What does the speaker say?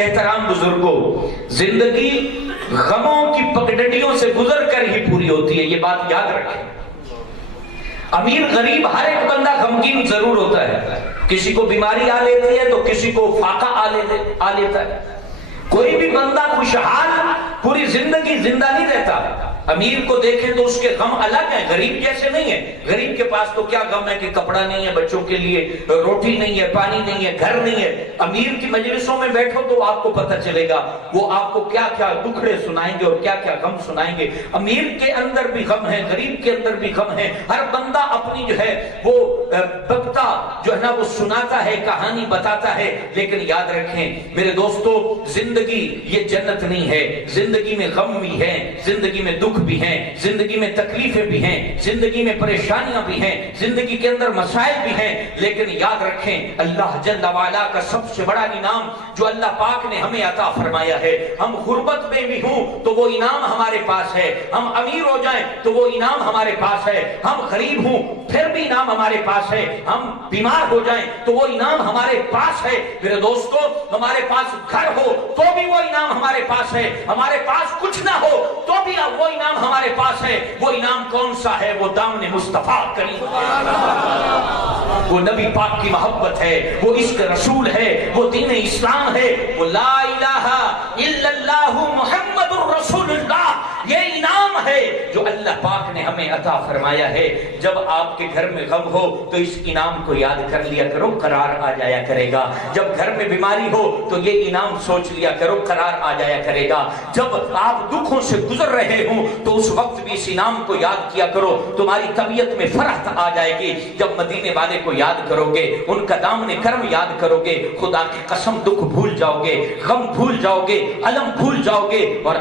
احترام بزرگوں، زندگی غموں کی پگڈنڈیوں سے گزر کر ہی پوری ہوتی ہے، یہ بات یاد رکھیں۔ امیر غریب ہر ایک بندہ غمگین ضرور ہوتا ہے، کسی کو بیماری آ لیتی ہے تو کسی کو فاقہ آ لیتا ہے، کوئی بھی بندہ خوشحال پوری زندگی زندہ نہیں رہتا۔ امیر کو دیکھیں تو اس کے غم الگ ہیں، غریب جیسے نہیں ہے۔ غریب کے پاس تو کیا غم ہے کہ کپڑا نہیں ہے بچوں کے لیے، روٹی نہیں ہے، پانی نہیں ہے، گھر نہیں ہے۔ امیر کی مجلسوں میں بیٹھو تو آپ کو پتہ چلے گا وہ آپ کو کیا کیا دکھڑے سنائیں گے اور کیا کیا غم سنائیں گے۔ امیر کے اندر بھی غم ہے، غریب کے اندر بھی غم ہے، ہر بندہ اپنی جو ہے وہ بکتا جو ہے نا وہ سناتا ہے، کہانی بتاتا ہے۔ لیکن یاد رکھیں میرے دوستو، زندگی یہ جنت نہیں ہے، زندگی میں غم بھی ہے، زندگی میں دکھ بھی ہیں، زندگی میں تکلیفیں بھی ہیں، زندگی میں پریشانیاں بھی ہیں، زندگی کے اندر مسائل بھی ہیں۔ لیکن یاد رکھیں اللہ جل وعلا کا سب سے بڑا انعام جو اللہ پاک نے ہمیں عطا فرمایا ہے، ہم غربت میں بھی ہوں تو وہ انعام ہمارے پاس ہے، ہم امیر ہو جائیں تو وہ انعام ہمارے پاس ہے، ہم غریب ہوں پھر بھی انعام ہمارے پاس ہے، ہم بیمار ہو جائیں تو وہ انعام ہمارے پاس ہے۔ میرے دوستو، ہمارے پاس گھر ہو تو بھی وہ انعام ہمارے پاس ہے، ہمارے پاس کچھ نہ ہو تو بھی وہ انعام ہمارے پاس ہے۔ وہ انعام کون سا ہے؟ وہ دامن مصطفیٰ کریم، وہ نبی پاک کی محبت ہے، وہ عشق رسول ہے، وہ دین اسلام ہے، وہ لا الہ الا اللہ محمد الرسول اللہ۔ یہ انعام ہے جو اللہ پاک نے ہمیں عطا فرمایا ہے۔ جب آپ کے گھر میں غم ہو تو اس انعام کو یاد کر لیا کرو، قرار آ جایا کرے گا۔ جب گھر میں بیماری ہو تو یہ انعام سوچ لیا کرو، قرار آ جایا کرے گا۔ جب آپ دکھوں سے گزر رہے ہوں تو اس وقت بھی اس انعام کو یاد کیا کرو، تمہاری طبیعت میں فرحت آ جائے گی۔ جب مدینے والے کو یاد کرو گے، ان کا دامن کرم یاد کرو گے، خدا کی قسم دکھ بھول جاؤ گے، غم بھول جاؤ گے، الم بھول جاؤ گے، اور